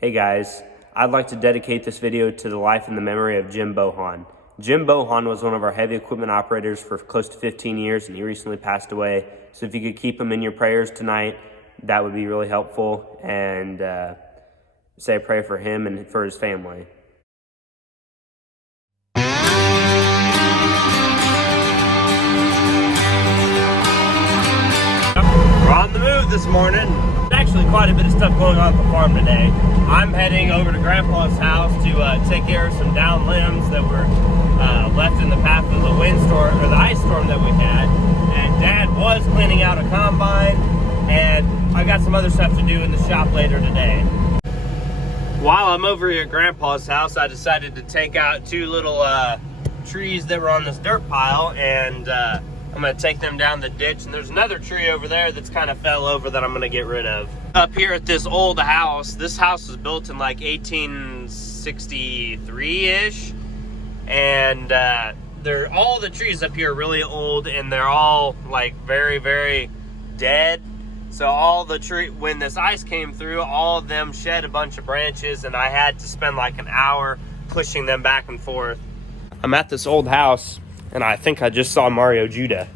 Hey guys, I'd like to dedicate this video to the life and the memory of Jim Bohan. Jim Bohan was one of our heavy equipment operators for close to 15 years and he recently passed away. So if you could keep him in your prayers tonight, that would be really helpful, and say a prayer for him and for his family. We're on the move this morning. Actually, quite a bit of stuff going on at the farm today. I'm heading over to Grandpa's house to take care of some down limbs that were left in the path of the windstorm or the ice storm that we had. And Dad was cleaning out a combine, and I got some other stuff to do in the shop later today. While I'm over here at Grandpa's house, I decided to take out two little trees that were on this dirt pile, and I'm gonna take them down the ditch. And there's another tree over there that's kind of fell over that I'm gonna get rid of. Up here at this old house, this house was built in like 1863-ish, and all the trees up here are really old, and they're all like very, very dead. So all the when this ice came through, all of them shed a bunch of branches, and I had to spend like an hour pushing them back and forth. I'm at this old house, and I think I just saw Mario Judah.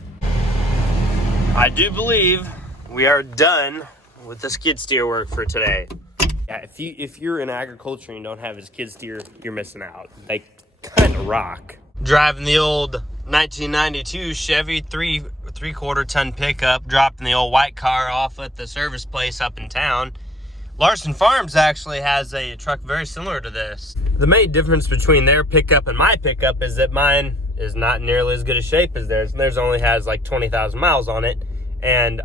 I do believe we are done with the skid steer work for today. Yeah, if you're in agriculture and you don't have a skid steer, you're missing out. They kind of rock. Driving the old 1992 Chevy three-quarter ton pickup, dropping the old white car off at the service place up in town. Larson Farms actually has a truck very similar to this. The main difference between their pickup and my pickup is that mine is not nearly as good a shape as theirs. Theirs only has like 20,000 miles on it, and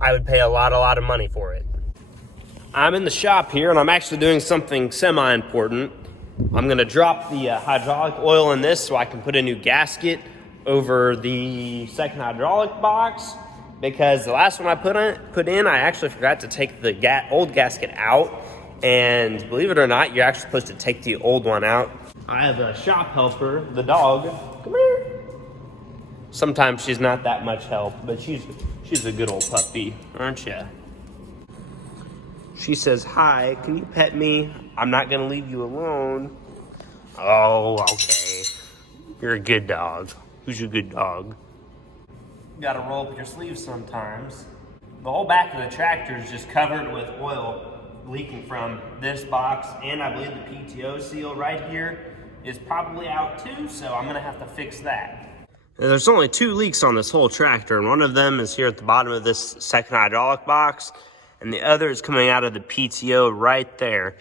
I would pay a lot of money for it. I'm in the shop here, and I'm actually doing something semi-important. I'm gonna drop the hydraulic oil in this so I can put a new gasket over the second hydraulic box, because the last one I put in, I actually forgot to take the old gasket out, and believe it or not, you're actually supposed to take the old one out. I have a shop helper, the dog. Come here. Sometimes she's not that much help, but she's a good old puppy, aren't you? She says, "Hi, can you pet me? I'm not gonna leave you alone." Oh, okay. You're a good dog. Who's your good dog? You gotta roll up your sleeves sometimes. The whole back of the tractor is just covered with oil leaking from this box, and I believe the PTO seal right here is probably out too, so I'm gonna have to fix that. Now, there's only 2 leaks on this whole tractor, and one of them is here at the bottom of this second hydraulic box, and the other is coming out of the PTO right there.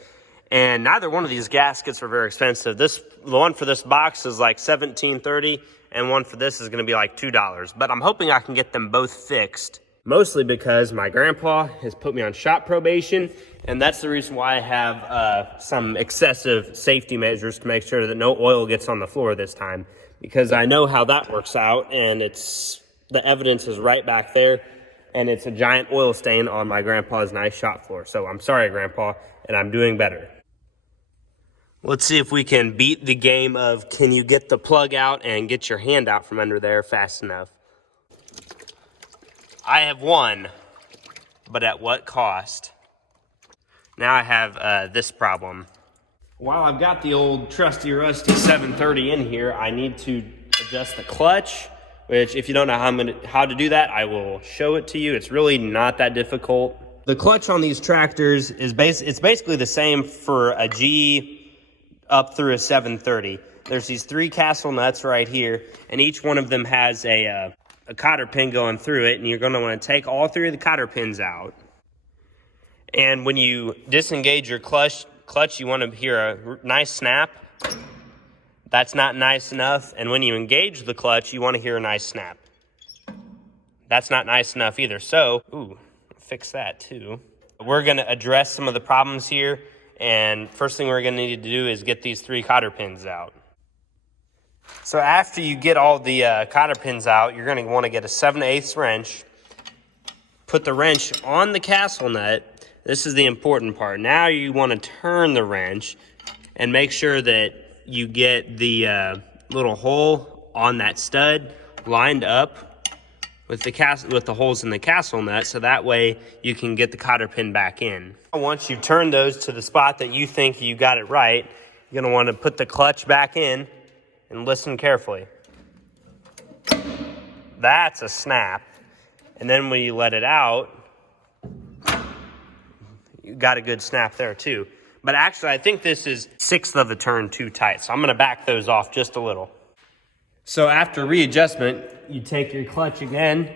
And neither one of these gaskets are very expensive. The one for this box is like $17.30, and one for this is gonna be like $2. But I'm hoping I can get them both fixed, mostly because my grandpa has put me on shop probation, and that's the reason why I have some excessive safety measures to make sure that no oil gets on the floor this time, because I know how that works out, and the evidence is right back there, and it's a giant oil stain on my grandpa's nice shop floor. So I'm sorry, Grandpa, and I'm doing better. Let's see if we can beat the game of, can you get the plug out and get your hand out from under there fast enough? I have won, but at what cost? Now I have this problem. While I've got the old trusty rusty 730 in here, I need to adjust the clutch, which if you don't know how to do that, I will show it to you. It's really not that difficult. The clutch on these tractors is it's basically the same for a G up through a 730. There's these 3 castle nuts right here, and each one of them has a cotter pin going through it, and you're going to want to take all 3 of the cotter pins out. And when you disengage your clutch, you want to hear a nice snap. That's not nice enough. And when you engage the clutch, you want to hear a nice snap. That's not nice enough either. So, fix that too. We're going to address some of the problems here. And first thing we're going to need to do is get these 3 cotter pins out. So after you get all the cotter pins out, you're going to want to get a 7/8 wrench. Put the wrench on the castle nut. This is the important part. Now you want to turn the wrench and make sure that you get the little hole on that stud lined up with the holes in the castle nut, so that way you can get the cotter pin back in. Once you turn those to the spot that you think you got it right, you're gonna want to put the clutch back in and listen carefully. That's a snap. And then when you let it out, you got a good snap there too. But actually, I think this is 1/6 of a turn too tight, so I'm gonna back those off just a little. So after readjustment, you take your clutch again,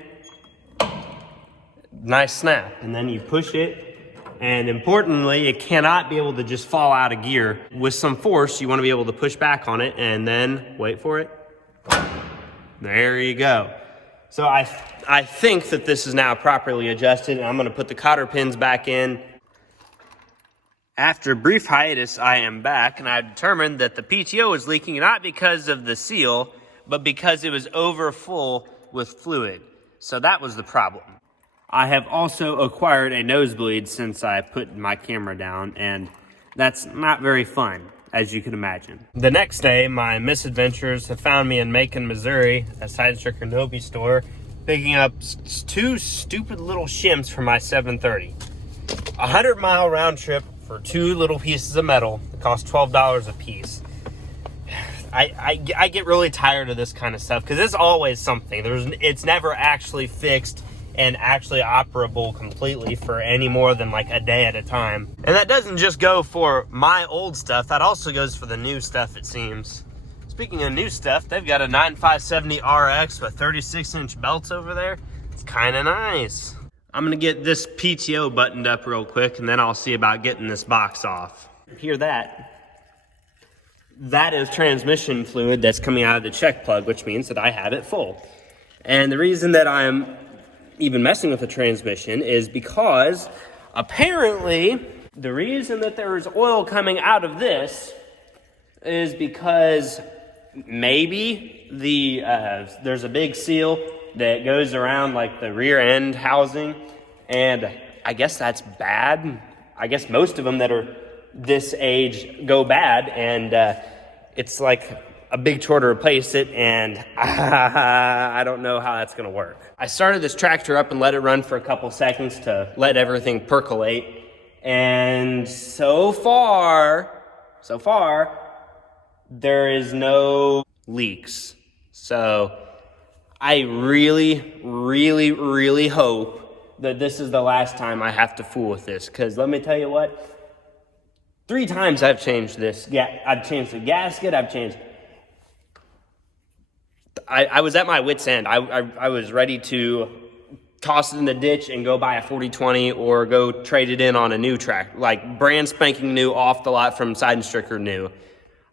nice snap, and then you push it, and importantly, it cannot be able to just fall out of gear. With some force, you wanna be able to push back on it, and then, wait for it, there you go. So I think that this is now properly adjusted, and I'm gonna put the cotter pins back in. After a brief hiatus, I am back, and I've determined that the PTO is leaking not because of the seal, but because it was over full with fluid. So that was the problem. I have also acquired a nosebleed since I put my camera down, and that's not very fun, as you can imagine. The next day, my misadventures have found me in Macon, Missouri, at Seidenstricker Nobi store, picking up 2 stupid little shims for my 730. 100-mile round trip for 2 little pieces of metal. It cost $12 a piece. I get really tired of this kind of stuff because it's always something. It's never actually fixed and actually operable completely for any more than like a day at a time. And that doesn't just go for my old stuff, that also goes for the new stuff, it seems. Speaking of new stuff, they've got a 9570 RX with 36-inch belts over there. It's kind of nice. I'm gonna get this PTO buttoned up real quick, and then I'll see about getting this box off. Hear that? That is transmission fluid that's coming out of the check plug, which means that I have it full. And the reason that I'm even messing with the transmission is because apparently the reason that there is oil coming out of this is because maybe there's a big seal that goes around like the rear end housing, and I guess that's bad. I guess most of them that are this age go bad, and it's like a big chore to replace it, and I don't know how that's gonna work. I started this tractor up and let it run for a couple seconds to let everything percolate, and so far, there is no leaks. So I really, really, really hope that this is the last time I have to fool with this, because let me tell you what, 3 times I've changed this. Yeah, I've changed the gasket, I was at my wit's end. I was ready to toss it in the ditch and go buy a 4020 or go trade it in on a new track, like brand spanking new, off the lot from Seidenstricker new.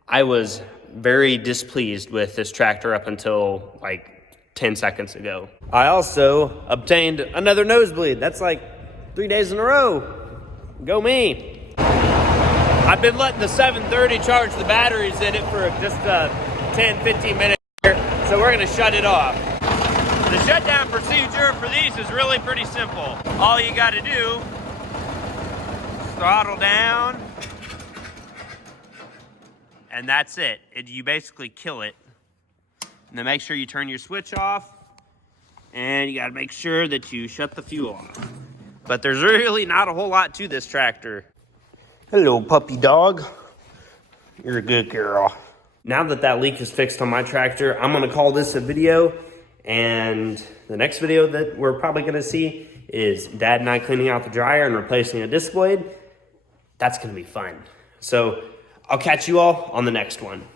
I was very displeased with this tractor up until like 10 seconds ago. I also obtained another nosebleed. That's like 3 days in a row. Go me. I've been letting the 730 charge the batteries in it for just 10-15 minutes here, so we're gonna shut it off. The shutdown procedure for these is really pretty simple. All you gotta do is throttle down, and that's it. You basically kill it. And then make sure you turn your switch off, and you gotta make sure that you shut the fuel off. But there's really not a whole lot to this tractor. Hello, puppy dog. You're a good girl. Now that that leak is fixed on my tractor, I'm gonna call this a video, and the next video that we're probably gonna see is Dad and I cleaning out the dryer and replacing a disc blade. That's gonna be fun. So I'll catch you all on the next one.